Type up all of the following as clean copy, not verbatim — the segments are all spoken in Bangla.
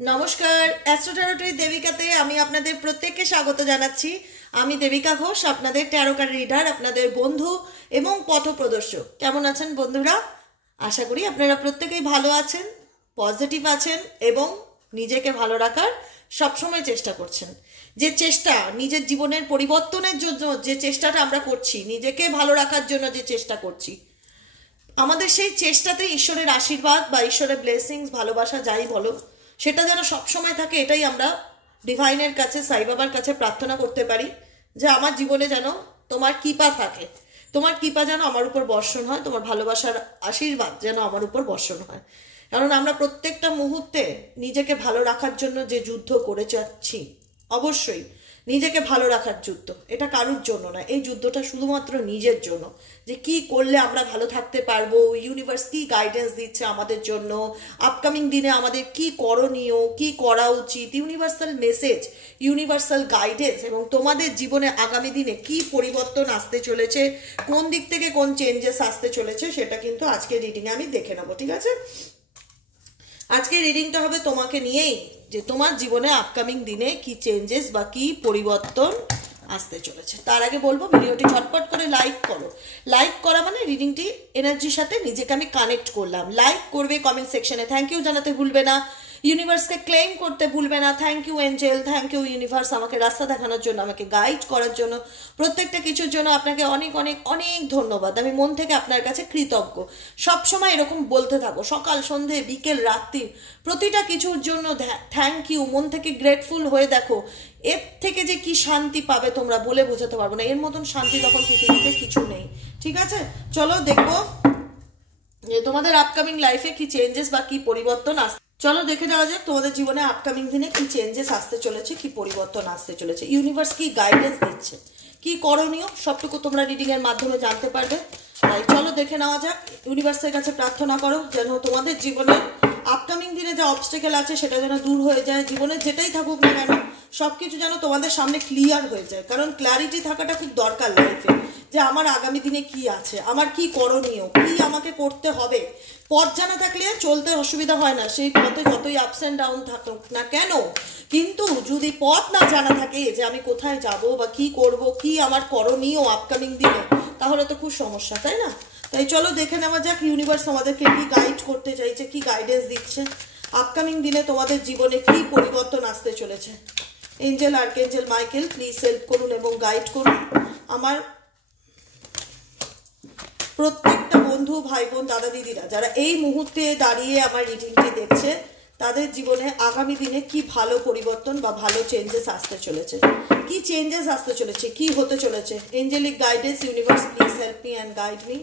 নমস্কার, অ্যাস্ট্রো দেবিকাতে আমি আপনাদের প্রত্যেককে স্বাগত জানাচ্ছি। আমি দেবিকা ঘোষ, আপনাদের ট্যারো রিডার, আপনাদের বন্ধু এবং পথপ্রদর্শক। কেমন আছেন বন্ধুরা? আশা করি আপনারা প্রত্যেকেই ভালো আছেন, পজিটিভ আছেন এবং নিজেকে ভালো রাখার সবসময় চেষ্টা করছেন। যে চেষ্টা নিজের জীবনের পরিবর্তনের জন্য, যে চেষ্টাটা আমরা করছি, নিজেকে ভালো রাখার জন্য যে চেষ্টা করছি, আমাদের সেই চেষ্টাতে ঈশ্বরের আশীর্বাদ বা ঈশ্বরের ব্লেসিংস, ভালোবাসা যাই বলো, সেটা যেন সবসময় থাকে, এটাই আমরা ডিভাইনের কাছে, সাই বাবার কাছে প্রার্থনা করতে পারি যে আমার জীবনে যেন তোমার কৃপা থাকে, তোমার কৃপা যেন আমার উপর বর্ষণ হয়, তোমার ভালোবাসার আশীর্বাদ যেন আমার উপর বর্ষণ হয়। কারণ আমরা প্রত্যেকটা মুহূর্তে নিজেকে ভালো রাখার জন্য যে যুদ্ধ করে যাচ্ছি, অবশ্যই নিজেকে ভালো রাখার যুদ্ধ, এটা কারুর জন্য না, এই যুদ্ধটা শুধুমাত্র নিজের জন্য। যে কি করলে আমরা ভালো থাকতে পারবো, ইউনিভার্স কি গাইডেন্স দিচ্ছে আমাদের জন্য, আপকামিং দিনে আমাদের কি করণীয়, কি করা উচিত, ইউনিভার্সাল মেসেজ, ইউনিভার্সাল গাইডেন্স, এবং তোমাদের জীবনে আগামী দিনে কি পরিবর্তন আসতে চলেছে, কোন দিক থেকে কোন চেঞ্জেস আসতে চলেছে, সেটা কিন্তু আজকে রিডিংয়ে আমি দেখে নেবো। ঠিক আছে, আজকে রিডিংটা হবে তোমাকে নিয়েই, যে তোমার জীবনে আপকামিং দিনে কি চেঞ্জেস বা কি পরিবর্তন আসতে চলেছে। তার আগে বলবো ভিডিওটি ঝটপট করে লাইক করো। লাইক করা মানে রিডিংটি এনার্জির সাথে নিজেকে আমি কানেক্ট করলাম। লাইক করবে, কমেন্ট সেকশনে থ্যাংক ইউ জানাতে ভুলবে না, ইউনিভার্সকে ক্লেম করতে ভুলবে না। Thank you angel, thank you universe, আমাকে রাস্তা দেখানোর জন্য, আমাকে গাইড করার জন্য, প্রত্যেকটা কিছুর জন্য আপনাকে অনেক অনেক অনেক ধন্যবাদ। আমি মন থেকে আপনার কাছে কৃতজ্ঞ। সবসময় এরকম বলতে থাকো, সকাল সন্ধে বিকেল রাত্রি, প্রতিটা কিছুর জন্য থ্যাংক ইউ, মন থেকে গ্রেটফুল হয়ে দেখো। এর থেকে যে কি শান্তি পাবে তোমরা বলে বোঝাতে পারবো না, এর মতন শান্তি তখন পৃথিবীতে কিছু নেই। ঠিক আছে, চলো দেখবো যে তোমাদের আপকামিং লাইফে কি চেঞ্জেস বা কি পরিবর্তন আসছে। চলো দেখে নেওয়া যাক তোমাদের জীবনে আপকামিং দিনে কি চেঞ্জেস আসতে চলেছে, কি পরিবর্তন আসতে চলেছে, ইউনিভার্স কি গাইডেন্স দিচ্ছে, কি করণীয়, সবটুকু তোমরা রিডিং এর মাধ্যমে জানতে পারবে। তাই চলো দেখে নেওয়া যাক। ইউনিভার্সের কাছে প্রার্থনা করো যেন তোমাদের জীবনে আপকামিং দিনে যে অবস্টেকেল আছে সেটা যেন দূর হয়ে যায়। জীবনে যেটাই থাকুক না কেন, সবকিছু যেন তোমাদের সামনে ক্লিয়ার হয়ে যায়। কারণ ক্ল্যারিটি থাকাটা খুব দরকার লাইফে, যে আমার আগামী দিনে কি আছে, আমার কি করণীয়, কি আমাকে করতে হবে। পথ জানা থাকলে চলতে অসুবিধা হয় না, সেই পথে যতই আপস অ্যান্ড ডাউন থাকুক না কেন, কিন্তু যদি পথ না জানা থাকে যে আমি কোথায় যাব বা কি করব, কি আমার করণীয় আপকামিং দিনে, তাহলে তো খুব সমস্যা, তাই না? তাই চলো দেখে নেওয়া যাক ইউনিভার্স আমাদেরকে কি গাইড করতে চাইছে, কি গাইডেন্স দিচ্ছে আপকামিং দিনে তোমাদের জীবনে কি পরিবর্তন আসতে চলেছে। এঞ্জেল, আর্কএঞ্জেল মাইকেল, প্লিজ হেল্প করুন এবং গাইড করুন আমার প্রত্যেকটা বন্ধু, ভাই বোন, দাদা দিদিরা যারা এই মুহূর্তে দাঁড়িয়ে আমার রিডিংটি দেখছে, তাদের জীবনে আগামী দিনে কি ভালো পরিবর্তন বা ভালো চেঞ্জেস আসতে চলেছে, কি চেঞ্জেস আসতে চলেছে, কি হতে চলেছে। Angelic guidance, universe please help me and guide me.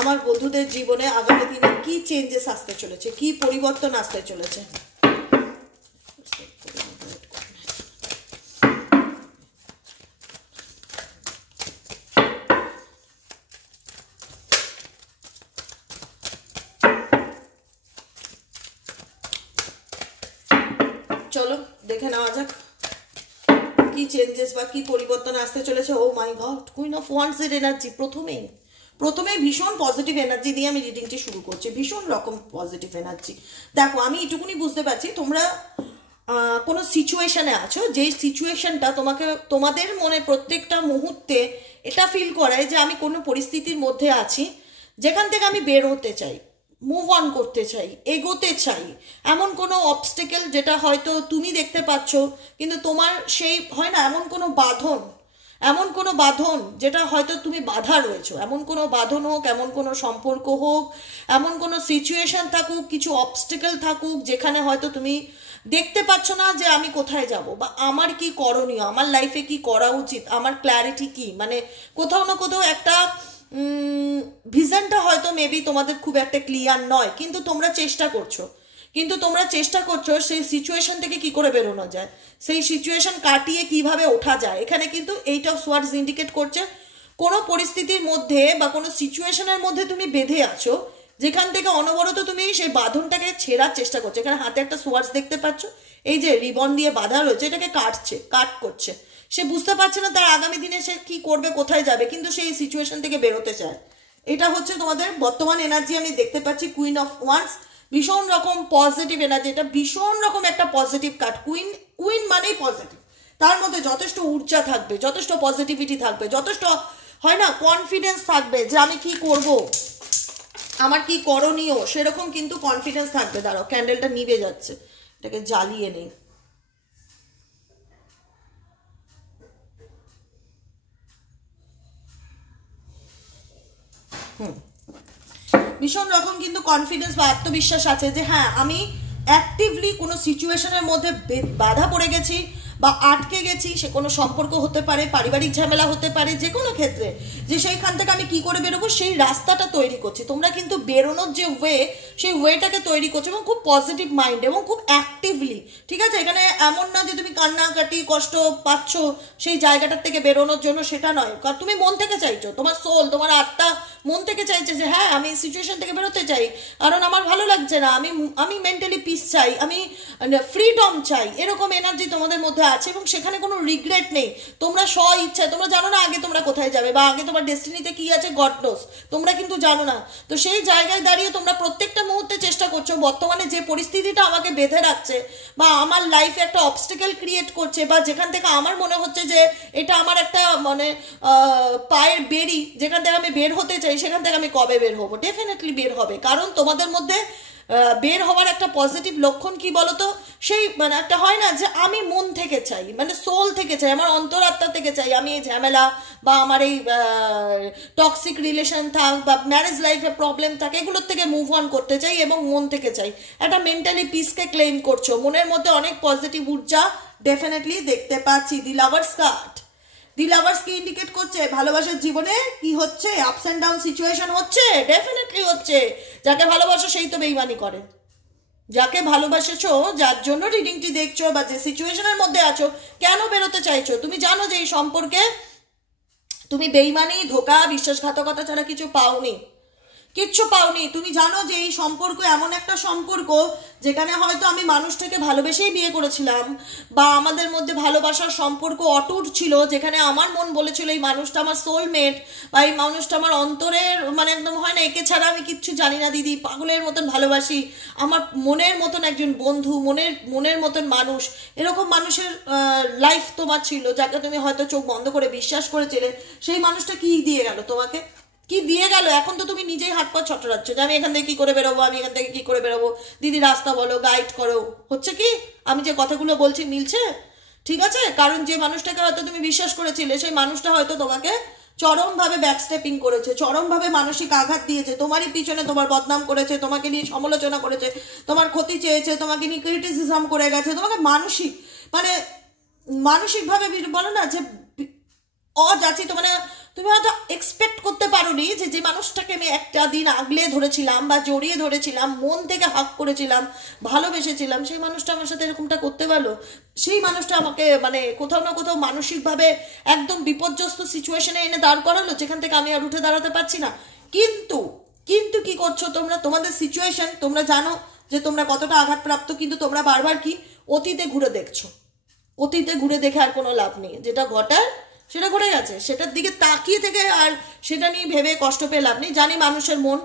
আমার বন্ধুদের জীবনে আগামী দিনে কি চেঞ্জেস আসতে চলেছে, কি পরিবর্তন আসতে চলেছে। চলো দেখে নেওয়া যাক কি চেঞ্জেস বা কি পরিবর্তন আসতে চলেছে। ও মাই গড, কুইন অফ ওয়ান্ডস এর এনার্জি প্রথমে ভীষণ পজিটিভ এনার্জি দিয়ে আমি রিডিংটি শুরু করছি, ভীষণ রকম পজিটিভ এনার্জি। দেখো, আমি এটুকুনি বুঝতে পারছি তোমরা কোনো সিচুয়েশনে আছো, যেই সিচুয়েশনটা তোমাদের মনে প্রত্যেকটা মুহূর্তে এটা ফিল করায় যে আমি কোনো পরিস্থিতির মধ্যে আছি যেখান থেকে আমি বের হতে চাই, মুভ অন করতে চাই, এগোতে চাই। এমন কোনো অবস্টেকেল যেটা হয়তো তুমি দেখতে পাচ্ছ, কিন্তু তোমার সেই হয় না, এমন কোনো বাঁধন যেটা হয়তো তুমি বাধা রয়েছো, এমন কোনো বাঁধন হোক, এমন কোনো সম্পর্ক হোক, এমন কোনো সিচুয়েশন থাকুক, কিছু অবস্টেকেল থাকুক, যেখানে হয়তো তুমি দেখতে পাচ্ছ না যে আমি কোথায় যাব বা আমার কি করণীয়, আমার লাইফে কি করা উচিত, আমার ক্ল্যারিটি কি, মানে কোথাও না কোথাও একটা ভিশনটা হয়তো মেবি তোমাদের খুব একটা ক্লিয়ার নয়, কিন্তু তোমরা চেষ্টা করছো সেই সিচুয়েশন থেকে কি করে বেরোনো যায়, সেই সিচুয়েশন কাটিয়ে কিভাবে ওঠা যায়। এখানে কিন্তু এইট অফ সোয়ার্ডস ইন্ডিকেট করছে কোনো পরিস্থিতির মধ্যে বা কোনো সিচুয়েশনের মধ্যে তুমি বেঁধে আছো, যেখান থেকে অনবরত তুমি সেই বাঁধনটাকে ছেঁড়ার চেষ্টা করছো। এখানে হাতে একটা সোয়ার্ডস দেখতে পাচ্ছ, এই যে রিবন দিয়ে বাঁধা রয়েছে, এটাকে কাট করছে। সে বুঝতে পারছে না তার আগামী দিনে সে কি করবে, কোথায় যাবে, কিন্তু সেই সিচুয়েশন থেকে বেরোতে চায়। এটা হচ্ছে তোমাদের বর্তমান এনার্জি। আমি দেখতে পাচ্ছি কুইন অফ ওয়ান্ডস, ভীষণ রকম পজিটিভ এনার্জি, এটা ভীষণ রকম একটা পজিটিভ কার্ড। কুইন, কুইন মানেই পজিটিভ, তার মধ্যে যথেষ্ট ঊর্জা থাকবে, যথেষ্ট পজিটিভিটি থাকবে, যথেষ্ট হয় না কনফিডেন্স থাকবে যে আমি কি করব, আমার কি করণীয়, সেরকম কিন্তু কনফিডেন্স থাকবে। দাঁড়াও, ক্যান্ডেলটা নিভে যাচ্ছে, এটাকে জ্বালিয়ে নেই। ভীষণ রকম কিন্তু কনফিডেন্স বা আত্মবিশ্বাস আছে যে হ্যাঁ আমি অ্যাক্টিভলি কোনো সিচুয়েশনের মধ্যে বাধা পড়ে গেছি বা আটকে গেছি, সে কোনো সম্পর্ক হতে পারে, পারিবারিক ঝামেলা হতে পারে, যে কোনো ক্ষেত্রে, যে সেইখান থেকে আমি কি করে বেরোবো সেই রাস্তাটা তৈরি করছি। তোমরা কিন্তু বেরোনোর যে ওয়ে, সেই ওয়েটাকে তৈরি করছো এবং খুব পজিটিভ মাইন্ড এবং খুব অ্যাক্টিভলি, ঠিক আছে? এখানে এমন না যে তুমি কান্নাকাটি কষ্ট পাচ্ছ সেই জায়গাটার থেকে বেরোনোর জন্য, সেটা নয়। কারণ তুমি মন থেকে চাইছো, তোমার সোল, তোমার আত্মা মন থেকে চাইছে যে হ্যাঁ আমি সিচুয়েশন থেকে বেরোতে চাই, কারণ আমার ভালো লাগছে না, আমি মেন্টালি পিস চাই, আমি ফ্রিডম চাই, এরকম এনার্জি তোমাদের মধ্যে আছে এবং সেখানে কোনো রিগ্রেট নেই। তোমরা স্ব ইচ্ছায়, তোমরা জানো না আগে তোমরা কোথায় যাবে বা আগে তোমার ডেস্টিনিতে কি আছে, গড নোস, তোমরা কিন্তু জানো না। তো সেই জায়গায় দাঁড়িয়ে তোমরা প্রত্যেকটা মুহূর্তে চেষ্টা করছো বর্তমানে যে পরিস্থিতিটা আমাকে বেঁধে রাখছে বা আমার লাইফে একটা অবস্টেকেল ক্রিয়েট করছে বা যেখান থেকে আমার মনে হচ্ছে যে এটা আমার একটা মানে পায়ের বেরি, যেখান থেকে আমি বের হতে চাই, সেখান থেকে আমি কবে বের হবো? ডেফিনেটলি বের হবে, কারণ তোমাদের মধ্যে বের হওয়ার একটা পজিটিভ লক্ষণ কি বলতো, সেই মানে একটা হয় না যে আমি মন থেকে চাই, মানে সোল থেকে চাই, আমার অন্তরাত্মা থেকে চাই আমি এই ঝামেলা বা আমার এই টক্সিক রিলেশন থাক বা ম্যারেজ লাইফে প্রবলেম থাকে, এগুলোর থেকে মুভ অন করতে চাই এবং মন থেকে চাই। একটা মেন্টালি পিসকে ক্লেম করছো, মনের মধ্যে অনেক পজিটিভ ঊর্জা ডেফিনেটলি দেখতে পাচ্ছি। দি লাভার্স কার্ড, দি লাভার্স কি ইন্ডিকেট করছে? ভালোবাসার জীবনে কি হচ্ছে? আপস অ্যান্ড ডাউন সিচুয়েশন হচ্ছে, ডেফিনেটলি হচ্ছে। যাকে ভালোবাসো সেই তো বেইমানি করে। যাকে ভালোবাসেছো, যার জন্য রিডিংটি দেখছো বা যে সিচুয়েশনের মধ্যে আছো, কেন বেরোতে চাইছো? তুমি জানো যে এই সম্পর্কে তুমি বেইমানি, ধোঁকা, বিশ্বাসঘাতকতা ছাড়া কিছু পাওনি, কিচ্ছু পাওনি। তুমি জানো যে এই সম্পর্ক এমন একটা সম্পর্ক যেখানে হয়তো আমি মানুষটাকে ভালোবেসেই বিয়ে করেছিলাম বা আমাদের মধ্যে ভালোবাসার সম্পর্ক অটুট ছিল, যেখানে আমার মন বলেছিল এই মানুষটা আমার সোলমেট বা এই মানুষটা আমার অন্তরের মানে একদম হয় না, একে ছাড়া আমি কিচ্ছু জানি না দিদি, পাগলের মতন ভালোবাসি, আমার মনের মতন একজন বন্ধু, মনের মতন মানুষ, এরকম মানুষের লাইফ তোমার ছিল, যাকে তুমি হয়তো চোখ বন্ধ করে বিশ্বাস করেছিলে। সেই মানুষটা কি দিয়ে গেল তোমাকে? কি দিয়ে গেল? এখন তো তুমি নিজেই হাত পা ছটরাচ্ছ যে আমি এখান থেকে কি করে বেরোবো, আমি এখান থেকে কি করে বেরোবো, দিদি রাস্তা বলো, গাইড করো। হচ্ছে কি আমি যে কথাগুলো বলছি মিলছে? ঠিক আছে, কারণ যে মানুষটাকে হয়তো তুমি বিশ্বাস করেছিলে সেই মানুষটা হয়তো তোমাকে চরমভাবে ব্যাকস্টেপিং করেছে, চরমভাবে মানসিক আঘাত দিয়েছে, তোমারই পিছনে তোমার বদনাম করেছে, তোমাকে নিয়ে সমালোচনা করেছে, তোমার ক্ষতি চেয়েছে, তোমাকে নিয়ে ক্রিটিসিজম করে গেছে, তোমাকে মানসিকভাবে বলো না যে অযাচিত, মানে তুমি হয়তো এক্সপেক্ট করতে পারোনি যে মানুষটাকে আমি একটা দিন আগলে ধরেছিলাম বা জড়িয়ে ধরেছিলাম, মন থেকে হাক করেছিলাম, ভালোবেসেছিলাম, সেই মানুষটা আমার সাথে এরকমটা করতে পারলো। সেই মানুষটা আমাকে মানে কোথাও না কোথাও মানসিকভাবে একদম বিপর্যস্ত সিচুয়েশনে এনে দাঁড় করালো, যেখান থেকে আমি আর উঠে দাঁড়াতে পারছি না। কিন্তু কিন্তু কি করছো তোমরা? তোমাদের সিচুয়েশন তোমরা জানো যে তোমরা কতটা আঘাতপ্রাপ্ত, কিন্তু তোমরা বারবার কি অতীতে ঘুরে দেখছো। অতীতে ঘুরে দেখে আর কোনো লাভ নেই, যেটা ঘটার সেটা ঘটে গেছে, সেটার দিকে তাকিয়ে থেকে আর সেটা নিয়ে ভেবে কষ্ট পেয়ে লাভ নেই। জানি মানুষের মন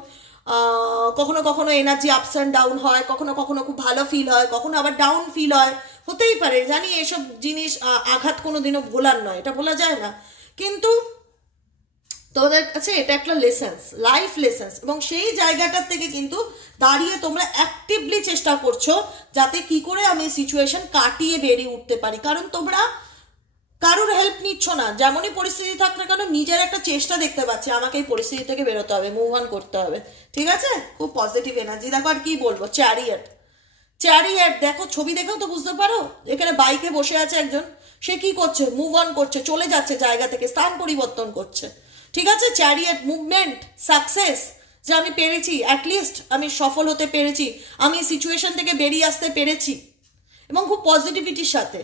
কখনো কখনো এনার্জি আপস অ্যান্ড ডাউন হয়, কখনো কখনো খুব ভালো ফিল হয়, কখনো আবার ডাউন ফিল হয়, হতেই পারে। জানি এসব জিনিস আঘাত কোনো দিনও ভোলার নয়, এটা বলা যায় না, কিন্তু তোমাদের কাছে এটা একটা লেসেন্স, লাইফ লেসেন্স, এবং সেই জায়গাটার থেকে কিন্তু দাঁড়িয়ে তোমরা অ্যাক্টিভলি চেষ্টা করছো যাতে কি করে আমি সিচুয়েশন কাটিয়ে বেরিয়ে উঠতে পারি। কারণ তোমরা কারোর হেল্প নিচ্ছ না, যেমনই পরিস্থিতি থাক না কেন নিজের একটা চেষ্টা দেখতে পাচ্ছি, আমাকে এই পরিস্থিতি থেকে বেরোতে হবে, মুভ অন করতে হবে। ঠিক আছে, খুব পজিটিভ এনার্জি। দেখো আর কি বলবো, চ্যারিয়েট, দেখো ছবি দেখেও তো বুঝতে পারো, এখানে বাইকে বসে আছে একজন, সে কি করছে? মুভ অন করছে, চলে যাচ্ছে জায়গা থেকে, স্থান পরিবর্তন করছে। ঠিক আছে, চ্যারিয়েট, মুভমেন্ট, সাকসেস, যে আমি পেরেছি, অ্যাটলিস্ট আমি সফল হতে পেরেছি, আমি সিচুয়েশন থেকে বেরিয়ে আসতে পেরেছি, এবং খুব পজিটিভিটির সাথে,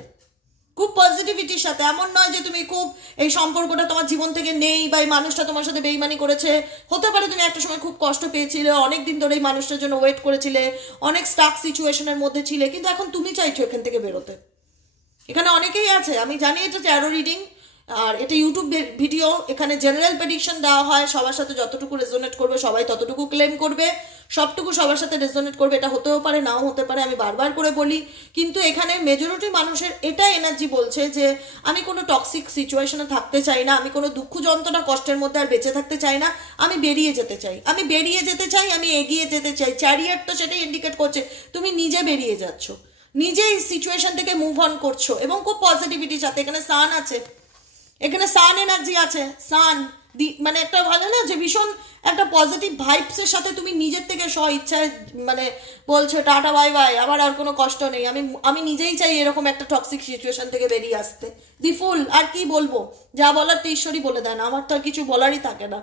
এমন নয় যে তুমি খুব এই সম্পর্কটা তোমার জীবন থেকে নেই বা এই মানুষটা তোমার সাথে বেইমানি করেছে। হতে পারে তুমি একটা সময় খুব কষ্ট পেয়েছিলে, অনেক দিন ধরে এই মানুষটার জন্য ওয়েট করেছিলে, অনেক স্টাক সিচুয়েশনের মধ্যে ছিলে, কিন্তু এখন তুমি চাইছো এখান থেকে বেরোতে। এখানে অনেকেই আছে, আমি জানি এটা ট্যারো রিডিং আর এটা ইউটিউব ভিডিও, এখানে জেনারেল প্রেডিকশন দেওয়া হয়, সবার সাথে যতটুকু রেজোনেট করবে সবাই ততটুকু ক্লেম করবে, সবটুকু সবার সাথে রেজোনেট করবে এটা হতেও পারে, নাও হতে পারে, আমি বারবার করে বলি। কিন্তু এখানে মেজরিটি মানুষের এটা এনার্জি বলছে যে আমি কোনো টক্সিক সিচুয়েশনে থাকতে চাই না, আমি কোনো দুঃখ যন্ত্রণা কষ্টের মধ্যে আর বেঁচে থাকতে চাই না, আমি বেরিয়ে যেতে চাই, আমি বেরিয়ে যেতে চাই, আমি এগিয়ে যেতে চাই। চ্যারিয়ট তো সেটাই ইন্ডিকেট করছে, তুমি নিজে বেরিয়ে যাচ্ছ, নিজে এই সিচুয়েশন থেকে মুভ অন করছো, এবং খুব পজিটিভিটির সাথে। এখানে সান আছে, এখানে সান এনার্জি আছে, সান মানে একটা ভালো না যে ভীষণ একটা পজিটিভ ভাইবসের সাথে তুমি নিজের থেকে স্ব ইচ্ছায় মানে বলছো টাটা বাই বাই, আমার আর কোনো কষ্ট নেই, আমি নিজেই চাই এরকম একটা টক্সিক সিচুয়েশন থেকে বেরিয়ে আসতে। দি ফুল, আর কি বলবো, যা বলার তো ঈশ্বরই বলে দেন, আমার তো আর কিছু বলারই থাকে না,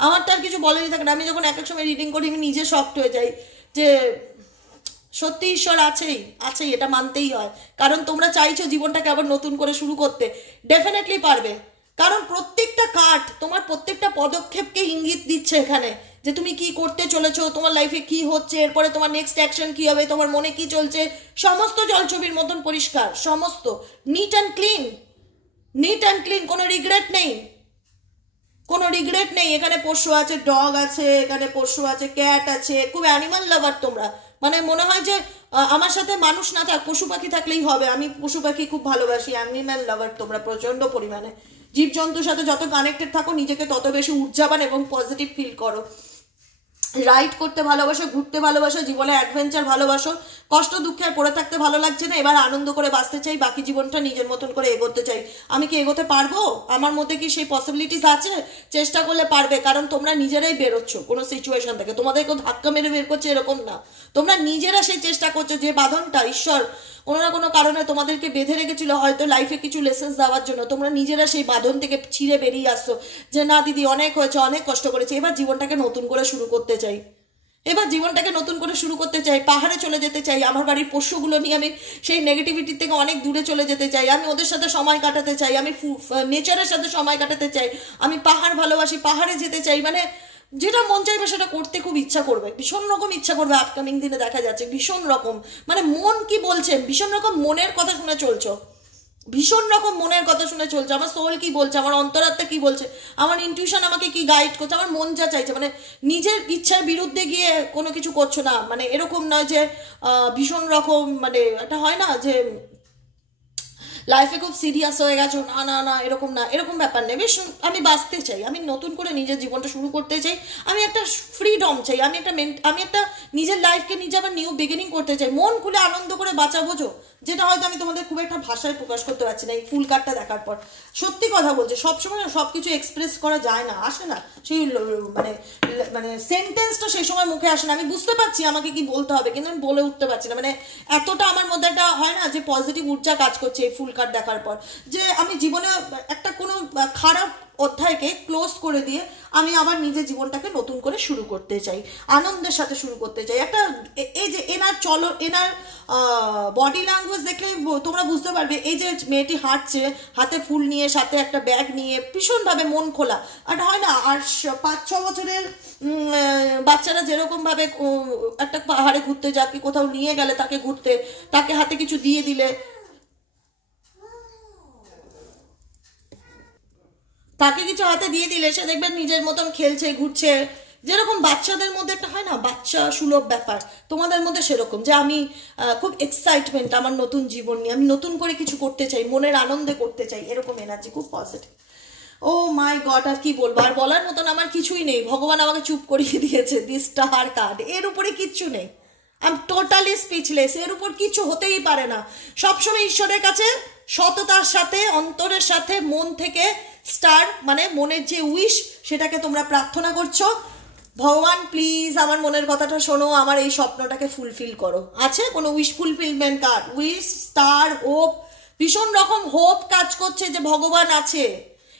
আমার তো আর কিছু বলারই থাকে না। আমি যখন এক এক সময় রিডিং করি আমি নিজে শকড হয়ে যাই যে সত্যি ঈশ্বর আছেই, আছেই, এটা মানতেই হয়। কারণ তোমরা চাইছো জীবনটাকে আবার নতুন করে শুরু করতে, ডেফিনেটলি পারবে। কারণ প্রত্যেকটা কার্ড তোমার প্রত্যেকটা পদক্ষেপকে ইঙ্গিত দিচ্ছে এখানে, যে তুমি কি করতে চলেছো, তোমার লাইফে কি হচ্ছে, এরপরে তোমার নেক্সট অ্যাকশন কি হবে, তোমার মনে কি চলছে, সমস্ত জলছবির মতন পরিষ্কার, সমস্ত neat and clean, neat and clean, কোনো রিগ্রেট নেই, কোনো রিগ্রেট নেই। এখানে পশু আছে, ডগ আছে, এখানে পশু আছে, ক্যাট আছে, খুব অ্যানিমাল লাভার তোমরা। মানে মনে হয় যে আমার সাথে মানুষ না থাক, পশু পাখি থাকলেই হবে। আমি পশু পাখি খুব ভালোবাসি, অ্যানিম্যাল লাভার তোমরা প্রচণ্ড পরিমাণে। জীবজন্তুর সাথে যত কানেক্টেড থাকো নিজেকে তত বেশি ঊর্জাবান এবং পজিটিভ ফিল করো। রাইড করতে ভালোবাসো, ঘুরতে ভালোবাসো, জীবনে অ্যাডভেঞ্চার ভালোবাসো, কষ্ট দুঃখে পড়ে থাকতে ভালো লাগছে না, এবার আনন্দ করে বাঁচতে চাই, বাকি জীবনটা নিজের মতন করে এগোতে চাই। আমি কি এগোতে পারবো? আমার মধ্যে কি সেই পসিবিলিটিস আছে? চেষ্টা করলে পারবে, কারণ তোমরা নিজেরাই বেরোচ্ছ কোনো সিচুয়েশন থেকে, তোমাদের কেউ ধাক্কা মেরে বের করছে এরকম না, তোমরা নিজেরা সেই চেষ্টা করছো। যে বাঁধনটা ঈশ্বর কোনো না কোনো কারণে তোমাদেরকে বেঁধে রেখেছিল হয়তো লাইফে কিছু লেসেন্স দেওয়ার জন্য, তোমরা নিজেরা সেই বাঁধন থেকে ছিঁড়ে বেরিয়ে আসছো যে না দিদি অনেক হয়েছে, অনেক কষ্ট করেছে, এবার জীবনটাকে নতুন করে শুরু করতে চাই, এবার জীবনটাকে নতুন করে শুরু করতে চাই, পাহাড়ে চলে যেতে চাই, আমার বাড়ির পোষ্যগুলো নিয়ে আমি সেই নেগেটিভিটির থেকে অনেক দূরে চলে যেতে চাই, আমি ওদের সাথে সময় কাটাতে চাই, আমি নেচারের সাথে সময় কাটাতে চাই, আমি পাহাড় ভালোবাসি, পাহাড়ে যেতে চাই, মানে যেটা মন চাইবে সেটা করতে খুব ইচ্ছা করবে, ভীষণ রকম ইচ্ছা করবে। আপকামিং দিনে দেখা যাচ্ছে ভীষণ রকম, মানে মন কি বলছে, ভীষণ রকম মনের কথা শুনে চলছো, ভীষণ রকম মনের কথা শুনে চলছে, আমার সোল কি বলছে, আমার অন্তরাত্মা কি বলছে, আমার ইনটিউশন আমাকে কি গাইড করছে, আমার মন যা চাইছে, মানে নিজের ইচ্ছার বিরুদ্ধে গিয়ে কোনো কিছু করছো না। মানে এরকম নয় যে ভীষণ রকম, মানে এটা হয় না যে লাইফে খুব সিরিয়াস হয়ে গেছো, না না না এরকম না, এরকম ব্যাপার নেই। বেশ আমি বাঁচতে চাই, আমি নতুন করে নিজের জীবনটা শুরু করতে চাই, আমি একটা ফ্রিডম চাই, আমি একটা নিজের লাইফকে নিজে আবার নিউ বিগিনিং করতে চাই, মন খুলে আনন্দ করে বাঁচা বোঝো, যেটা হয়তো আমি তোমাদের খুব একটা ভাষায় প্রকাশ করতে পারছি না এই ফুল কার্ডটা দেখার পর। সত্যি কথা বলছে, সবসময় না সব কিছু এক্সপ্রেস করা যায় না, আসে না সেই মানে মানে সেন্টেন্সটা সেই সময় মুখে আসে না। আমি বুঝতে পারছি আমাকে কি বলতে হবে, কিন্তু আমি বলে উঠতে পারছি না। মানে এতটা আমার মধ্যে একটা হয় না যে পজিটিভ ঊর্জা কাজ করছে এই ফুল কার্ড দেখার পর, যে আমি জীবনে একটা কোনো খারাপ অধ্যায়কে ক্লোজ করে দিয়ে আমি আবার নিজের জীবনটাকে নতুন করে শুরু করতে চাই, আনন্দের সাথে শুরু করতে চাই। একটা এই যে এনার এনার বডি ল্যাঙ্গুয়েজ দেখলে তোমরা বুঝতে পারবে, এই যে মেয়েটি হাঁটছে হাতে ফুল নিয়ে, সাথে একটা ব্যাগ নিয়ে, ভীষণভাবে মন খোলা। আর হয় না, আর 5-6 বছরের বাচ্চারা যেরকমভাবে একটা পাহাড়ে ঘুরতে যাক, কি কোথাও নিয়ে গেলে তাকে ঘুরতে, তাকে হাতে কিছু দিয়ে দিলে, তাকে কিছু হাতে দিয়ে দিলে সে দেখবেন নিজের মতন খেলছে, ঘুরছে, যেরকম বাচ্চাদের মধ্যে একটা হয় না বাচ্চা সুলভ ব্যাপার, তোমাদের মধ্যে সেরকম যে আমি খুব এক্সাইটমেন্ট আমার নতুন জীবন নিয়ে, আমি নতুন করে কিছু করতে চাই, মনের আনন্দে করতে চাই, এরকম এনার্জি খুব পজিটিভ। ও মাই গড, আর কি বলবো, আর বলার মতন আমার কিছুই নেই। ভগবান আমাকে চুপ করিয়ে দিয়েছে, দি স্টার কার্ড, এর উপরে কিচ্ছু নেই, আমি টোটালি স্পিচলেস, এর উপর কিছু হতেই পারে না। সবসময় ঈশ্বরের কাছে সততার সাথে, অন্তরের সাথে, মন থেকে স্টার মানে মনের যে উইশ সেটাকে তোমরা প্রার্থনা করছো, ভগবান প্লিজ আমার মনের কথাটা শোনো, আমার এই স্বপ্নটাকে ফুলফিল করো। আছে কোনো wish fulfilment card, wish, star, hope, ভীষণ রকম হোপ কাজ করছে যে ভগবান আছে,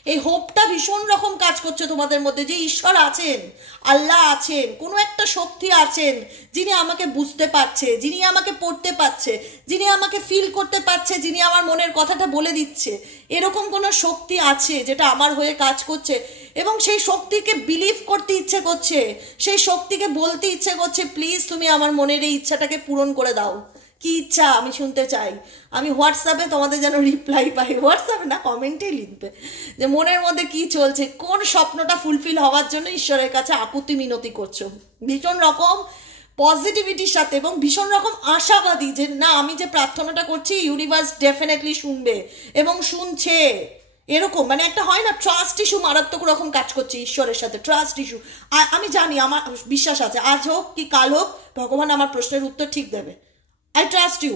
এই হোপটা ভীষণ রকম কাজ করছে তোমাদের মধ্যে, যে ঈশ্বর আছেন, আল্লাহ আছেন, কোনো একটা শক্তি আছেন যিনি আমাকে বুঝতে পারছে, যিনি আমাকে পড়তে পারছে, যিনি আমাকে ফিল করতে পারছে, যিনি আমার মনের কথাটা বলে দিচ্ছে, এরকম কোনো শক্তি আছে যেটা আমার হয়ে কাজ করছে, এবং সেই শক্তিকে বিলিভ করতে ইচ্ছে করছে, সেই শক্তিকে বলতে ইচ্ছে করছে প্লিজ তুমি আমার মনের এই ইচ্ছাটাকে পূরণ করে দাও। কি ইচ্ছা আমি শুনতে চাই। আমি হোয়াটসঅ্যাপে তোমাদের যেন রিপ্লাই পাই, হোয়াটসঅ্যাপে না, কমেন্টেই লিখবে যে মনের মধ্যে কি চলছে, কোন স্বপ্নটা ফুলফিল হওয়ার জন্য ঈশ্বরের কাছে আকুতি মিনতি করছো। ভীষণ রকম পজিটিভিটির সাথে এবং ভীষণ রকম আশাবাদী যে না, আমি যে প্রার্থনাটা করছি ইউনিভার্স ডেফিনেটলি শুনবে এবং শুনছে। এরকম মানে একটা হয় না, ট্রাস্ট ইস্যু মারাত্মক রকম কাজ করছে ঈশ্বরের সাথে, ট্রাস্ট ইস্যু। আমি জানি, আমার বিশ্বাস আছে আজ হোক কি কাল হোক ভগবান আমার প্রশ্নের উত্তর ঠিক দেবে। I trust you.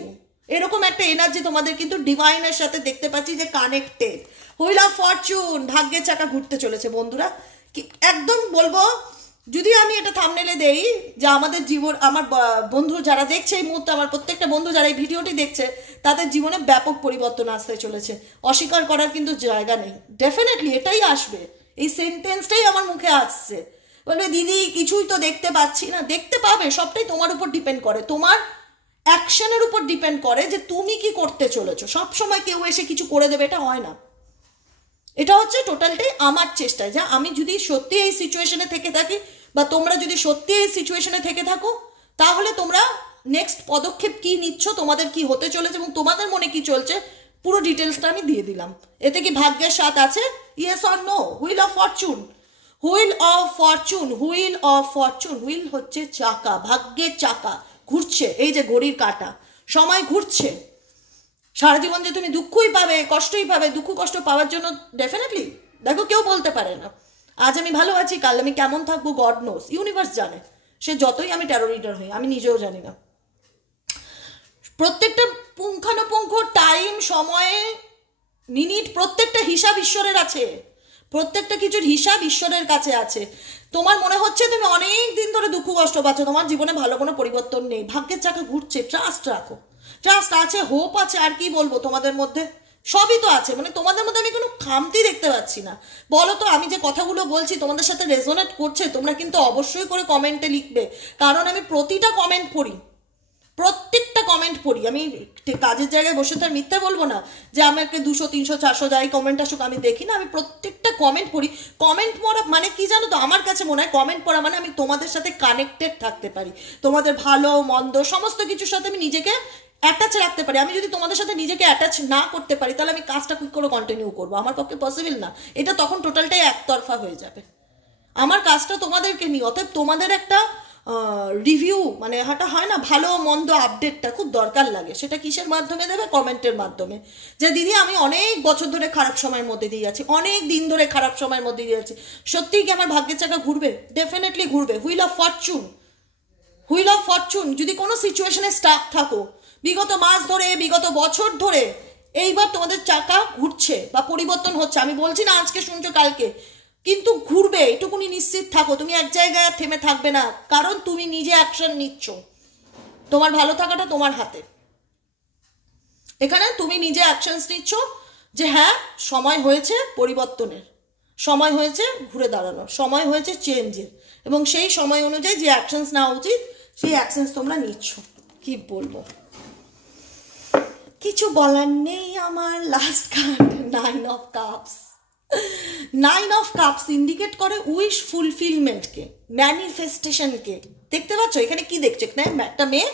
এরকম একটা এনার্জি তোমাদের কিন্তু ডিভাইনের সাথে দেখতে পাচ্ছি যে কানেক্টেড। হুইল অফ ফরচুন, ভাগ্যের চাকা ঘুরতে চলেছে বন্ধুরা। কি একদম বলবো, যদি আমি এটা থাম্বনেলে দেই যে আমাদের জীবন, আমার বন্ধু যারা দেখছে এই মুহূর্তে, আমার প্রত্যেকটা বন্ধু যারা এই ভিডিওটি দেখছে তাদের জীবনে ব্যাপক পরিবর্তন আসতে চলেছে, অস্বীকার করার কিন্তু জায়গা নেই। ডেফিনেটলি এটাই আসবে, এই সেন্টেন্সটাই আমার মুখে আসছে। বলবে দিদি কিছুই তো দেখতে পাচ্ছি না। দেখতে পাবে, সবটাই তোমার উপর ডিপেন্ড করে, তোমার অ্যাকশনের উপর ডিপেন্ড করে যে তুমি কি করতে চলেছো। সবসময় কেউ এসে কিছু করে দেবে এটা হয় না। এটা হচ্ছে টোটালটাই আমার চেষ্টায়, যে আমি যদি সত্যি এই সিচুয়েশনে থেকে থাকি বা তোমরা যদি সত্যি এই সিচুয়েশনে থেকে থাকো, তাহলে তোমরা নেক্সট পদক্ষেপ কি নিচ্ছ, তোমাদের কি হতে চলেছে এবং তোমাদের মনে কি চলছে, পুরো ডিটেলসটা আমি দিয়ে দিলাম। এতে কি ভাগ্যের সাথ আছে? Yes or no? Wheel of fortune, wheel of fortune, wheel of fortune. Wheel হচ্ছে চাকা, ভাগ্যের চাকা ঘুরছে, এই যে ঘড়ির কাঁটা, সময় ঘুরছে। সারা জীবন যে তুমি দুঃখই পাবে, কষ্টই পাবে, দুঃখ কষ্ট পাওয়ার জন্য ডেফিনেটলি দেখো কেউ বলতে পারে না আজ আমি ভালো আছি কাল আমি কেমন থাকবো, গড নোস, ইউনিভার্স জানে। সে যতই আমি ট্যারো রিডার হই, আমি নিজেও জানি না। প্রত্যেকটা পুঙ্খানুপুঙ্খ টাইম, সময়ে, মিনিট, প্রত্যেকটা হিসাব ঈশ্বরের আছে। প্রত্যেকটা কিছুর হিসাব ঈশ্বরের কাছে আছে। তোমার মনে হচ্ছে তুমি অনেক দিন ধরে দুঃখ কষ্ট পাচ্ছ, তোমার জীবনে ভালো কোনো পরিবর্তন নেই, ভাগ্যের চাকা ঘুরছে, ট্রাস্ট রাখো। ট্রাস্ট আছে, হোপ আছে, আর কি বলবো তোমাদের মধ্যে, সবই তো আছে। মানে তোমাদের মধ্যে আমি কোনো খামতি দেখতে পাচ্ছি না। বলো তো, আমি যে কথাগুলো বলছি তোমাদের সাথে রেজোনেট করছে? তোমরা কিন্তু অবশ্যই করে কমেন্টে লিখবে, কারণ আমি প্রতিটা কমেন্ট পড়ি, প্রত্যেকটা কমেন্ট পড়ি। আমি কাজের জায়গায় বসে তো আর মিথ্যা বলবো না যে আমাকে 200 300 400 যাই কমেন্ট আসুক আমি দেখি না। আমি প্রত্যেকটা কমেন্ট পড়ি। কমেন্ট পড়া মানে কি জানো তো, আমার কাছে মনে হয় কমেন্ট পড়া মানে আমি তোমাদের সাথে কানেক্টেড থাকতে পারি, তোমাদের ভালো মন্দ সমস্ত কিছুর সাথে আমি নিজেকে অ্যাটাচ রাখতে পারি। আমি যদি তোমাদের সাথে নিজেকে অ্যাটাচ না করতে পারি তাহলে আমি কাজটা কুইক করে কন্টিনিউ করবো, আমার পক্ষে পসিবল না। এটা তখন টোটালটাই একতরফা হয়ে যাবে। আমার কাজটা তোমাদেরকে নিয়ে, অতএব তোমাদের একটা রিভিউ মানে হাঁটা হয় না, ভালো মন্দ আপডেটটা খুব দরকার লাগে। সেটা কিসের মাধ্যমে দেবে? কমেন্টের মাধ্যমে। যে দিদি আমি অনেক বছর ধরে খারাপ সময়ের মধ্যে দিয়ে যাচ্ছি, অনেক দিন ধরে খারাপ সময়ের মধ্যে দিয়ে যাচ্ছি, সত্যিই কি আমার ভাগ্যের চাকা ঘুরবে? ডেফিনেটলি ঘুরবে। Wheel of fortune, wheel of Fortune. যদি কোনো সিচুয়েশনে স্টাক থাকো বিগত মাস ধরে, বিগত বছর ধরে, এইবার তোমাদের চাকা ঘুরছে বা পরিবর্তন হচ্ছে। আমি বলছি না আজকে শুনছো কালকে, কিন্তু ঘুরবে, এটুকুনি নিশ্চিত থাকো। তুমি এক জায়গায় থেমে থাকবে না, কারণ তুমি নিজে অ্যাকশন নিচ্ছ। তোমার ভালো থাকাটা তোমার হাতে। এখানে তুমি নিজে অ্যাকশনস নিচ্ছ যে হ্যাঁ সময় হয়েছে পরিবর্তনের, সময় হয়েছে ঘুরে দাঁড়ানোর, সময় হয়েছে চেঞ্জের, এবং সেই সময় অনুযায়ী যে অ্যাকশনস নেওয়া উচিত সেই অ্যাকশনস তোমরা নিচ্ছ। কি বলবো, কিছু বলার নেই আমার। Last card 9 of cups. 9 of cups indicate করে উইশ ফুলফিলমেন্টকে, ম্যানিফেস্টেশনকে। দেখতে পাচ্ছ এখানে কি দেখছো? এখানে একটা মেয়ে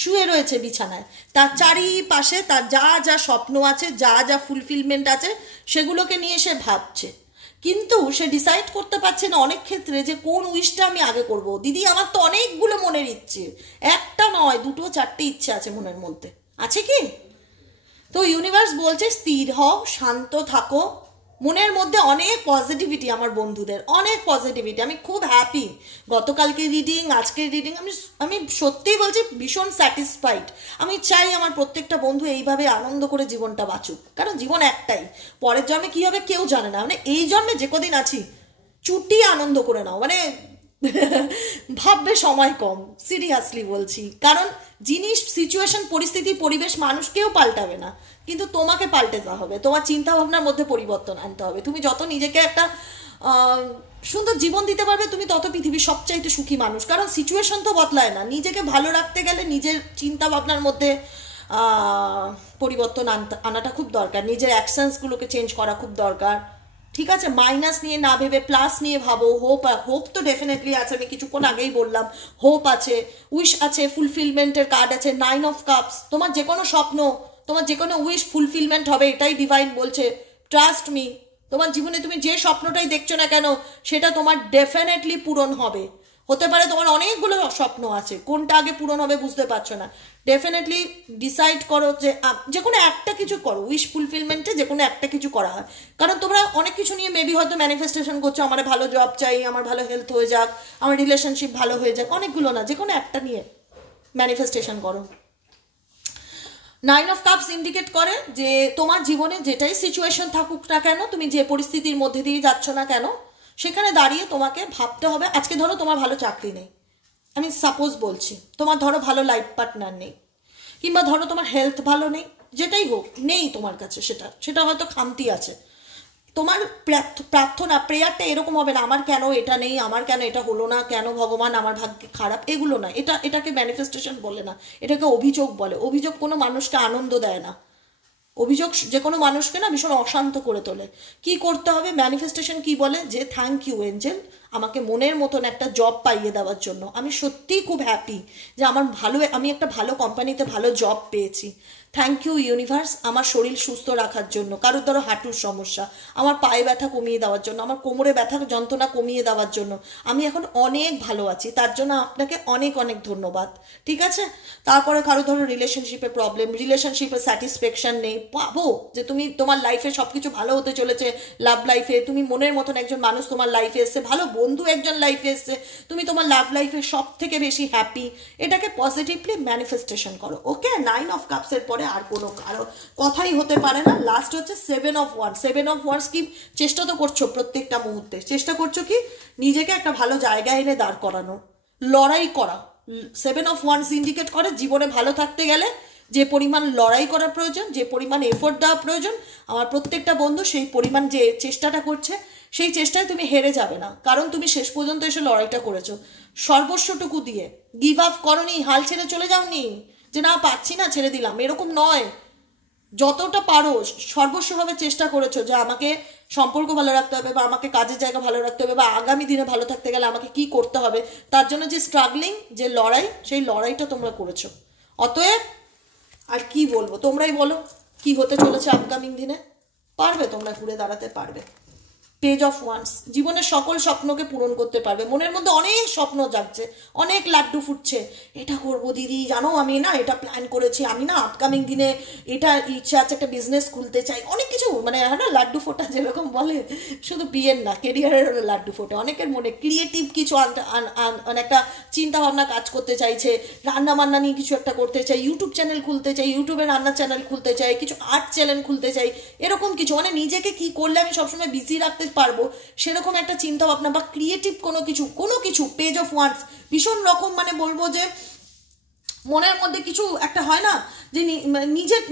শুয়ে রয়েছে বিছানায়, তার চারিপাশে তার যা যা স্বপ্ন আছে, যা যা ফুলফিলমেন্ট আছে সেগুলোকে নিয়ে সে ভাবছে, কিন্তু সে ডিসাইড করতে পারছে না অনেক ক্ষেত্রে যে কোন উইশটা আমি আগে করব। দিদি আমার তো অনেকগুলো মনের ইচ্ছে, একটা নয় 2 4টে ইচ্ছে আছে মনের মধ্যে, আছে কি? তো ইউনিভার্স বলছে স্থির হও, শান্ত থাকো। মনের মধ্যে অনেক পজিটিভিটি, আমার বন্ধুদের অনেক পজিটিভিটি। আমি খুব হ্যাপি। গতকালকে রিডিং, আজকের রিডিং, আমি সত্যিই বলছি ভীষণ স্যাটিসফাইড। আমি চাই আমার প্রত্যেকটা বন্ধু এইভাবে আনন্দ করে জীবনটা বাঁচুক, কারণ জীবন একটাই, পরের জন্মে কী হবে কেউ জানে না। মানে এই জন্মে যে কদিন আছি চুটিয়ে আনন্দ করে নাও। মানে ভাববে সময় কম, সিরিয়াসলি বলছি। কারণ জিনিস, সিচুয়েশন, পরিস্থিতি, পরিবেশ, মানুষকেও পাল্টাবে না, কিন্তু তোমাকে পাল্টাতে হবে। তোমার চিন্তা ভাবনার মধ্যে পরিবর্তন আনতে হবে। তুমি যত নিজেকে একটা সুন্দর জীবন দিতে পারবে, তুমি তত পৃথিবীর সবচাইতে সুখী মানুষ। কারণ সিচুয়েশন তো বদলায় না। নিজেকে ভালো রাখতে গেলে নিজের চিন্তা ভাবনার মধ্যে পরিবর্তন আনাটা খুব দরকার, নিজের অ্যাকশনসগুলোকে চেঞ্জ করা খুব দরকার। ঠিক আছে, মাইনাস নিয়ে না ভেবে প্লাস নিয়ে ভাবো। হোপ তো ডেফিনেটলি আছে, আমি কিছুক্ষণ আগেই বললাম হোপ আছে, উইশ আছে, ফুলফিলমেন্টের কার্ড আছে, 9 অফ কাপস। তোমার যে কোনো স্বপ্ন, তোমার যে কোনো উইশ ফুলফিলমেন্ট হবে, এটাই ডিভাইন বলছে। ট্রাস্ট মি, তোমার জীবনে তুমি যে স্বপ্নটাই দেখছো না কেন সেটা তোমার ডেফিনেটলি পূরণ হবে। হতে পারে তোমার অনেকগুলো স্বপ্ন আছে, কোনটা আগে পূরণ হবে বুঝতে পারছো না। ডেফিনেটলি ডিসাইড করো যে কোনো একটা কিছু করো, উইশ ফুলফিলমেন্টে যে কোনো একটা কিছু করা হয়। কারণ তোমরা অনেক কিছু নিয়ে মেবি হয়তো ম্যানিফেস্টেশন করছো, আমার ভালো জব চাই, আমার ভালো হেলথ হয়ে যাক, আমার রিলেশনশিপ ভালো হয়ে যাক, অনেকগুলো না, যে কোনো একটা নিয়ে ম্যানিফেস্টেশন করো। 9 অফ কাপস ইন্ডিকেট করে যে তোমার জীবনে যেটাই সিচুয়েশন থাকুক না কেন, তুমি যে পরিস্থিতির মধ্যে দিয়ে যাচ্ছ না কেন, সেখানে দাঁড়িয়ে তোমাকে ভাবতে হবে। আজকে ধরো তোমার ভালো চাকরি নেই, আমি সাপোজ বলছি, তোমার ধরো ভালো লাইফ পার্টনার নেই, কিংবা ধরো তোমার হেলথ ভালো নেই, যেটাই হোক নেই তোমার কাছে, সেটা হয়তো খামতি আছে। তোমার প্রার্থনা প্রেয়ারটা এরকম হবে না আমার কেন এটা নেই, আমার কেন এটা হলো না, কেন ভগবান আমার ভাগ্যে খারাপ, এগুলো না। এটাকে ম্যানিফেস্টেশন বলে না, এটাকে অভিযোগ বলে। অভিযোগ কোনো মানুষকে আনন্দ দেয় না, অভিযোগ যে কোনো মানুষকে না ভীষণ অশান্ত করে তোলে। কি করতে হবে, ম্যানিফেস্টেশন কি বলে যে থ্যাংক ইউ এঞ্জেল, আমাকে মনের মতন একটা জব পাইয়ে দেওয়ার জন্য। আমি সত্যিই খুব হ্যাপি যে আমি একটা ভালো কোম্পানিতে ভালো জব পেয়েছি। থ্যাংক ইউ ইউনিভার্স, আমার শরীর সুস্থ রাখার জন্য। কারোর ধরো হাঁটুর সমস্যা, আমার পায়ে ব্যথা কমিয়ে দেওয়ার জন্য, আমার কোমরে ব্যথা যন্ত্রণা কমিয়ে দেওয়ার জন্য আমি এখন অনেক ভালো আছি, তার জন্য আপনাকে অনেক অনেক ধন্যবাদ। ঠিক আছে, তারপরে কারো ধরো রিলেশনশিপে প্রবলেম, রিলেশনশিপে স্যাটিসফ্যাকশন নেই, পাবো যে তুমি তোমার লাইফে সব কিছু ভালো হতে চলেছে, লাভ লাইফে তুমি মনের মতন একজন মানুষ তোমার লাইফে এসছে, ভালো বন্ধু একজন লাইফে এসছে, তুমি তোমার লাভ লাইফে সব থেকে বেশি হ্যাপি। এটাকে পজিটিভলি ম্যানিফেস্টেশন করো। ওকে, 9 অফ কাপসের পরে আর কোনো কারো কথাই হতে পারে না। লাস্ট হচ্ছে 7 অফ ওয়ান্স। 7 অফ ওয়ান্স কি, চেষ্টা তো করছো প্রত্যেকটা মুহূর্তে, চেষ্টা করছো কি নিজেকে একটা ভালো জায়গায় এনে দাঁড় করানো, লড়াই করা। 7 অফ ওয়ান্স ইন্ডিকেট করে জীবনে ভালো থাকতে গেলে যে পরিমাণ লড়াই করা প্রয়োজন, যে পরিমাণ এফোর্ট দেওয়া প্রয়োজন, আমার প্রত্যেকটা বন্ধু সেই পরিমাণ যে চেষ্টাটা করছে, সেই চেষ্টায় তুমি হেরে যাবে না, কারণ তুমি শেষ পর্যন্ত এসে লড়াইটা করেছো সর্বস্বটুকু দিয়ে। গিভ আপ করনি, হাল ছেড়ে চলে যাওনি যে না পাচ্ছি না ছেড়ে দিলাম, এরকম নয়। যতটা পারো সর্বস্বভাবে চেষ্টা করেছো যে আমাকে সম্পর্ক ভালো রাখতে হবে, বা আমাকে কাজের জায়গা ভালো রাখতে হবে, বা আগামী দিনে ভালো থাকতে গেলে আমাকে কি করতে হবে, তার জন্য যে স্ট্রাগলিং, যে লড়াই, সেই লড়াইটা তোমরা করেছো। অতএব আর কি বলবো, তোমরাই বলো কি হতে চলেছে আপকামিং দিনে। পারবে তোমরা ঘুরে দাঁড়াতে পারবে। পেজ অফ ওয়ান্স, জীবনের সকল স্বপ্নকে পূরণ করতে পারবে। মনের মধ্যে অনেক স্বপ্ন জাগছে, অনেক লাড্ডু ফুটছে, এটা করবো দিদি জানো, আমি না এটা প্ল্যান করেছি, আমি না আপকামিং দিনে এটা ইচ্ছা আছে, একটা বিজনেস খুলতে চাই, অনেক কিছু, মানে হ্যাঁ না লাড্ডু ফোটা যেরকম বলে, শুধু বিয়ের না কেরিয়ারের লাড্ডু ফোটে। অনেকের মনে ক্রিয়েটিভ কিছু একটা চিন্তা ভাবনা কাজ করতে চাইছে, রান্না বান্না নিয়ে কিছু একটা করতে চাই, ইউটিউব চ্যানেল খুলতে চাই, ইউটিউবে রান্নার চ্যানেল খুলতে চাই, কিছু আর্ট চ্যানেল খুলতে চাই, এরকম কিছু, মানে নিজেকে কি করলে আমি সবসময় বিজি রাখতে পারবো সেরকম একটা চিন্তা ভাবনা বা ক্রিয়েটিভ কোনো কিছু। পেজ অফ ওয়ান্স ভীষণ রকম, মানে বলবো যে মনের মধ্যে কিছু একটা হয় না যে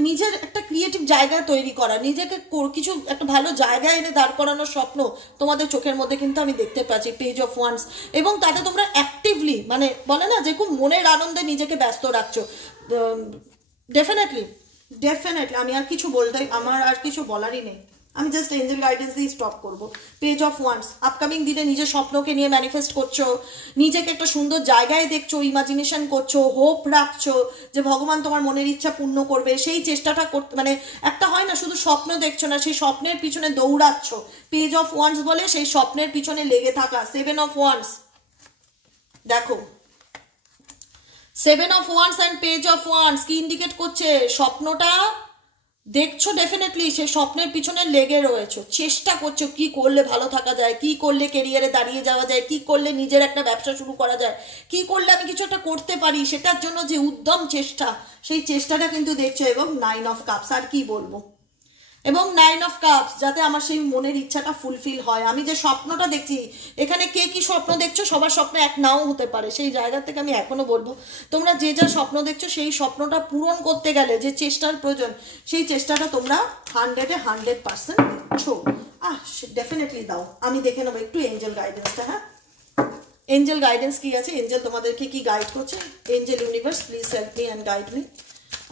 নিজের একটা ক্রিয়েটিভ জায়গা তৈরি করা, নিজেকে কিছু একটা ভালো জায়গায় এনে দাঁড় করানোর স্বপ্ন তোমাদের চোখের মধ্যে কিন্তু আমি দেখতে পাচ্ছি। পেজ অফ ওয়ান্স, এবং তাতে তোমরা অ্যাক্টিভলি, মানে বলে না যে খুব মনের আনন্দে নিজেকে ব্যস্ত রাখছো। ডেফিনেটলি আমি আর কিছু আমার আর কিছু বলারই নেই, আমি জাস্ট এঞ্জেল গাইডেন্স দিয়ে স্টপ করবো। পেজ অফ ওয়ান্স, আপকামিং দিনে নিজের স্বপ্নকে নিয়ে ম্যানিফেস্ট করছো, নিজেকে একটা সুন্দর জায়গায় দেখছো, ইমাজিনেশন করছো, হোপ রাখছো যে ভগবান তোমার মনের ইচ্ছা পূর্ণ করবে, সেই চেষ্টাটা করতে, মানে একটা হয় না শুধু স্বপ্ন দেখছো না, সেই স্বপ্নের পিছনে দৌড়াচ্ছ। পেজ অফ ওয়ান্স বলে সেই স্বপ্নের পিছনে লেগে থাকা। 7 অফ ওয়ান্স দেখো, 7 of wands and page of wands কি ইন্ডিকেট করছে, স্বপ্নটা দেখছো, ডেফিনেটলি সেই স্বপ্নের পিছনে লেগে রয়েছো, চেষ্টা করছো কি করলে ভালো থাকা যায়, কি করলে কেরিয়ারে দাঁড়িয়ে যাওয়া যায়, কি করলে নিজের একটা ব্যবসা শুরু করা যায়, কি করলে আমি কিছু একটা করতে পারি, সেটার জন্য যে উদ্যম চেষ্টা, সেই চেষ্টাটা কিন্তু দেখছো। এবং 9 অফ কাপস, আর কি বলবো, এবং 9 অফ কাপস, যাতে আমার সেই মনের ইচ্ছাটা ফুলফিল হয়। আমি যে স্বপ্নটা দেখছি, এখানে কে কি স্বপ্ন দেখছো, সবার স্বপ্ন এক নাও হতে পারে, সেই জায়গা থেকে আমি এখনো বলবো তোমরা যে যা স্বপ্ন দেখছো সেই স্বপ্নটা পূরণ করতে গেলে যে চেষ্টার প্রয়োজন, সেই চেষ্টাটা তোমরা 100% দিচ্ছো। ডেফিনেটলি দাও, আমি দেখে নেবো একটু এঞ্জেল গাইডেন্সটা। হ্যাঁ, এঞ্জেল গাইডেন্স কি আছে, এঞ্জেল তোমাদেরকে কি গাইড করছে। Angel universe, please help me and guide me.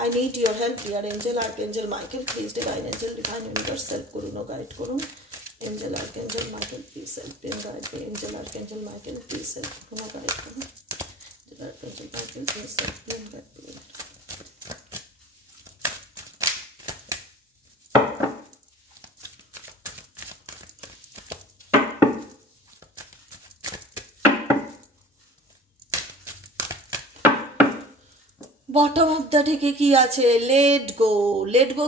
I need your help, dear angel, archangel Michael, please divine angel, divine universe, help করুন ও গাইড করুন। Angel, Archangel, Michael, please help them, guide me. Angel, Archangel, Michael, please help them, guide me. Angel, Archangel, Michael, please help them, guide me. Bottom of the ডেকে কি আছে? Let go. লেট গো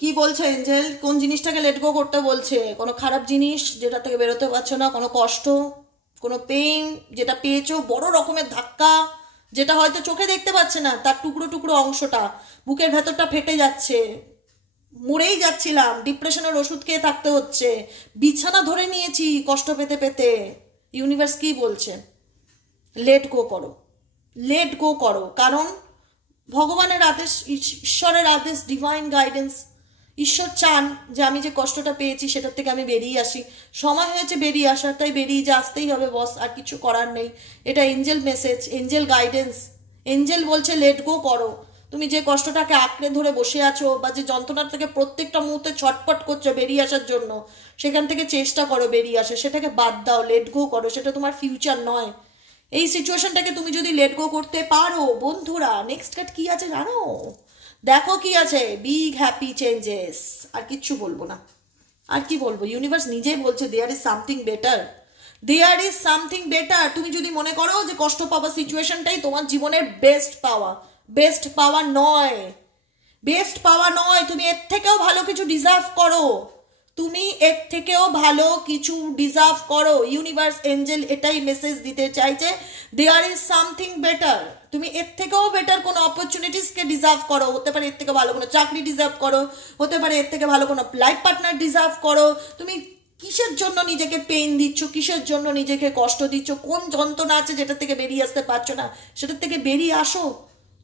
কি বলছে এঞ্জেল? কোন জিনিসটাকে লেট গো করতে বলছে? কোনো খারাপ জিনিস যেটা থেকে বেরোতে পারছো না, কোনো কষ্ট, কোনো পেইন যেটা পেয়েছো, বড় রকমের ধাক্কা যেটা হয়তো চোখে দেখতে পাচ্ছে না, তার টুকরো টুকরো অংশটা, বুকের ভেতরটা ফেটে যাচ্ছে, মরেই যাচ্ছিলাম, ডিপ্রেশনের ওষুধ খেয়ে থাকতে হচ্ছে, বিছানা ধরে নিয়েছি কষ্ট পেতে পেতে। ইউনিভার্স কি বলছে? লেট গো করো, লেট গো করো। কারণ ভগবানের আদেশ, ঈশ্বরের আদেশ, ডিভাইন গাইডেন্স, ঈশ্বর চান যে আমি যে কষ্টটা পেয়েছি সেটার থেকে আমি বেরিয়ে আসি। সময় হয়েছে বেরিয়ে আসার, তাই বেরিয়ে যে আসতেই হবে বস, আর কিছু করার নেই। এটা Angel message, Angel guidance. Angel বলছে লেট গো করো। তুমি যে কষ্টটাকে আঁকড়ে ধরে বসে আছো বা যে যন্ত্রণার থেকে প্রত্যেকটা মুহূর্তে ছটপট করছো বেরিয়ে আসার জন্য, সেখান থেকে চেষ্টা করো বেরিয়ে আসে, সেটাকে বাদ দাও, লেট গো করো। সেটা তোমার ফিউচার নয়। এই সিচুয়েশনটাকে তুমি যদি লেট গো করতে পারো বন্ধুরা, নেক্সট কাট কি আছে জানো? দেখো কি আছে, বিগ হ্যাপি চেঞ্জেস। আর কিচ্ছু বলবো না, আর কি বলবো? ইউনিভার্স নিজেই বলছে there is something better, there is something better. তুমি যদি মনে করো যে কষ্ট পাওয়া সিচুয়েশনটাই তোমার জীবনের বেস্ট পাওয়া, বেস্ট পাওয়া নয়, বেস্ট পাওয়া নয়। তুমি এর থেকেও ভালো কিছু ডিজার্ভ করো, তুমি এর থেকেও ভালো কিছু ডিজার্ভ করো। ইউনিভার্স এঞ্জেল এটাই মেসেজ দিতে চাইছে, দেয়ার ইজ সামথিং বেটার। তুমি এর থেকেও বেটার কোনো অপরচুনিটিসকে ডিজার্ভ করো। হতে পারে এর থেকে ভালো কোনো চাকরি ডিজার্ভ করো, হতে পারে এর থেকে ভালো কোনো লাইফ পার্টনার ডিজার্ভ করো। তুমি কিসের জন্য নিজেকে পেইন দিচ্ছ, কিসের জন্য নিজেকে কষ্ট দিচ্ছ, কোন যন্ত্রণা আছে যেটা থেকে বেরিয়ে আসতে পারছো না, সেটার থেকে বেরিয়ে আসো।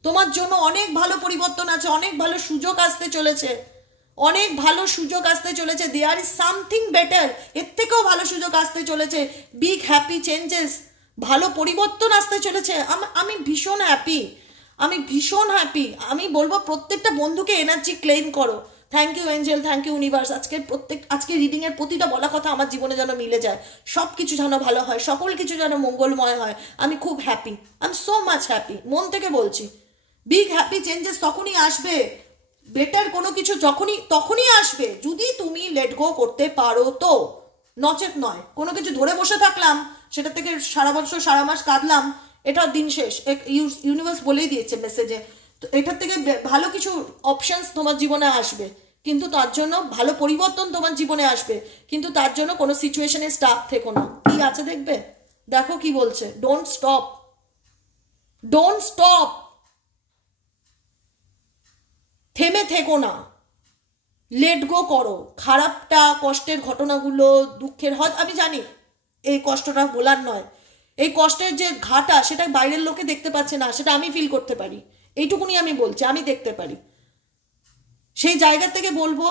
তোমার জন্য অনেক ভালো পরিবর্তন আছে, অনেক ভালো সুযোগ আসতে চলেছে, অনেক ভালো সুযোগ আসতে চলেছে। দেয়ার ইজ সামথিং বেটার, এর থেকেও ভালো সুযোগ আসতে চলেছে। বিগ হ্যাপি চেঞ্জেস, ভালো পরিবর্তন আসতে চলেছে। আমি ভীষণ হ্যাপি, আমি ভীষণ হ্যাপি। আমি বলবো প্রত্যেকটা বন্ধুকে এনার্জি ক্লেম করো। Thank you angel, thank you universe. আজকে রিডিংয়ের প্রতিটা বলা কথা আমার জীবনে যেন মিলে যায়, সব কিছু যেন ভালো হয়, সকল কিছু যেন মঙ্গলময় হয়। আমি খুব happy, I am so much happy, মন থেকে বলছি। বিগ হ্যাপি চেঞ্জেস তখনই আসবে, বেটার কোনো কিছু তখনই আসবে যদি তুমি লেট গো করতে পারো, তো নচেত নয়। কোনো কিছু ধরে বসে থাকলাম, সেটা থেকে সারা বছর সারা মাস কাঁদলাম, এটা দিন শেষ। ইউনিভার্স বলেই দিয়েছে মেসেজে। তো এটার থেকে ভালো কিছু অপশনস তোমার জীবনে আসবে, কিন্তু তার জন্য ভালো পরিবর্তন তোমার জীবনে আসবে, কিন্তু তার জন্য কোনো সিচুয়েশনে স্টাক থেকো না। কি আছে দেখবে, দেখো কি বলছে, ডোন্ট স্টপ, ডোন্ট স্টপ, থেমে থেকো না, লেট গো করো। খারাপটা, কষ্টের ঘটনাগুলো, দুঃখের, হয় আমি জানি এই কষ্টটা বলার নয়, এই কষ্টের যে ঘাটা সেটা বাইরের লোকে দেখতে পাচ্ছে না, সেটা আমি ফিল করতে পারি। এইটুকুনি আমি বলছি, আমি দেখতে পারি। সেই জায়গা থেকে বলবো,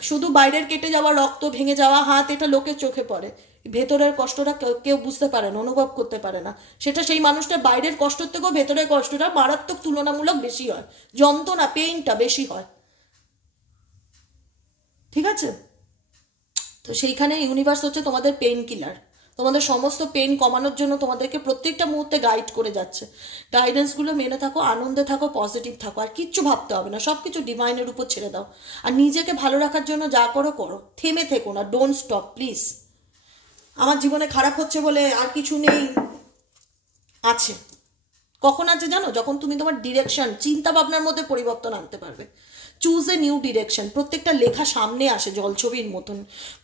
শুধু বাইরের কেটে যাওয়া রক্ত, ভেঙে যাওয়া হাত, এটা লোকের চোখে পড়ে, ভেতরের কষ্টটা কেউ বুঝতে পারে না, অনুভব করতে পারে না। সেটা সেই মানুষটার বাইরের কষ্টের থেকেও ভেতরের কষ্টটা মারাত্মক, তুলনামূলক বেশি হয়, যন্ত্রণা, পেইনটা বেশি হয়। ঠিক আছে? তো সেইখানে ইউনিভার্স হচ্ছে তোমাদের পেইন কিলার, তোমাদের সমস্ত পেইন কমানোর জন্য তোমাদেরকে প্রত্যেকটা মুহূর্তে গাইড করে যাচ্ছে। গাইডেন্সগুলো মেনে থাকো, আনন্দে থাকো, পজিটিভ থাকো, আর কিচ্ছু ভাবতে হবে না, সব কিছু ডিভাইনের উপর ছেড়ে দাও। আর নিজেকে ভালো রাখার জন্য যা করো করো, থেমে থেকো না, ডোন্ট স্টপ প্লিজ। আমার জীবনে খারাপ হচ্ছে বলে আর কিছু নেই, আছে। কখন আছে জানো? যখন তুমি তোমার ডিরেকশন, চিন্তা ভাবনার মধ্যে পরিবর্তন আনতে পারবে। Choose a new direction. প্রত্যেকটা লেখা সামনে আসে জলছবির মতন,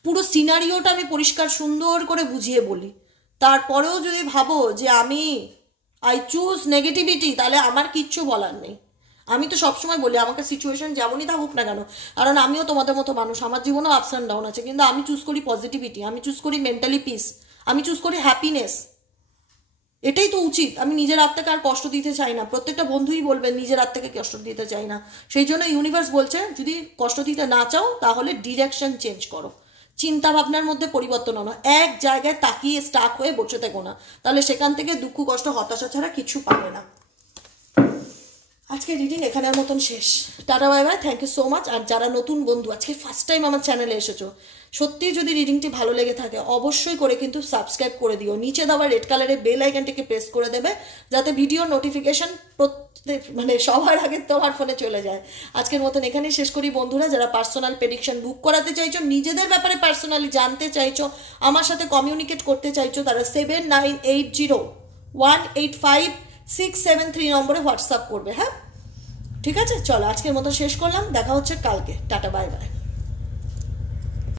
পুরো সিনারিওটা আমি পরিষ্কার সুন্দর করে বুঝিয়ে বলি। তারপরেও যদি ভাবো যে আই চুজ নেগেটিভিটি, তাহলে আমার কিচ্ছু বলার নেই। আমি তো সবসময় বলি আমাকে সিচুয়েশন যেমনই থাকুক না কেন, কারণ আমিও তোমাদের মতো মানুষ, আমার জীবনেও আপস অ্যান্ড ডাউন আছে, কিন্তু আমি চুজ করি পজিটিভিটি, আমি চুজ করি মেন্টালি পিস, আমি চুজ করি হ্যাপিনেস। এটাই তো উচিত। আমি নিজের আত্মাকে আর কষ্ট দিতে চাই না। প্রত্যেকটা বন্ধুই বলবেন নিজের আত্মাকে কষ্ট দিতে চাই না। সেই জন্য ইউনিভার্স বলছে যদি কষ্ট দিতে না চাও তাহলে ডিরেকশন চেঞ্জ করো, চিন্তা ভাবনার মধ্যে পরিবর্তন আনো, এক জায়গায় তাকিয়ে স্টাক হয়ে বসে থেকো না, তাহলে সেখান থেকে দুঃখ, কষ্ট, হতাশা ছাড়া কিছু পাবে না। আজকে রিডিং এখানের মতন শেষ। Tata bye bye, thank you so much. আর যারা নতুন বন্ধু আজকে ফার্স্ট টাইম আমার চ্যানেলে এসেছো, সত্যিই যদি রিডিংটি ভালো লেগে থাকে অবশ্যই করে কিন্তু সাবস্ক্রাইব করে দিও। নিচে দেওয়া রেড কালারের বেল আইকনটিকে প্রেস করে দেবে যাতে ভিডিও নোটিফিকেশন মানে সবার আগে তোমার ফোনে চলে যায়। আজকের মতন এখানেই শেষ করি বন্ধুরা। যারা পার্সোনাল প্রেডিকশন বুক করাতে চাইছো, নিজেদের ব্যাপারে পার্সোনালি জানতে চাইছো, আমার সাথে কমিউনিকেট করতে চাইছো, তারা 7980185673 নম্বরে হোয়াটসঅ্যাপ করবে। হ্যাঁ ঠিক আছে, চলো আজকের মতো শেষ করলাম, দেখা হচ্ছে কালকে। Tata bye by.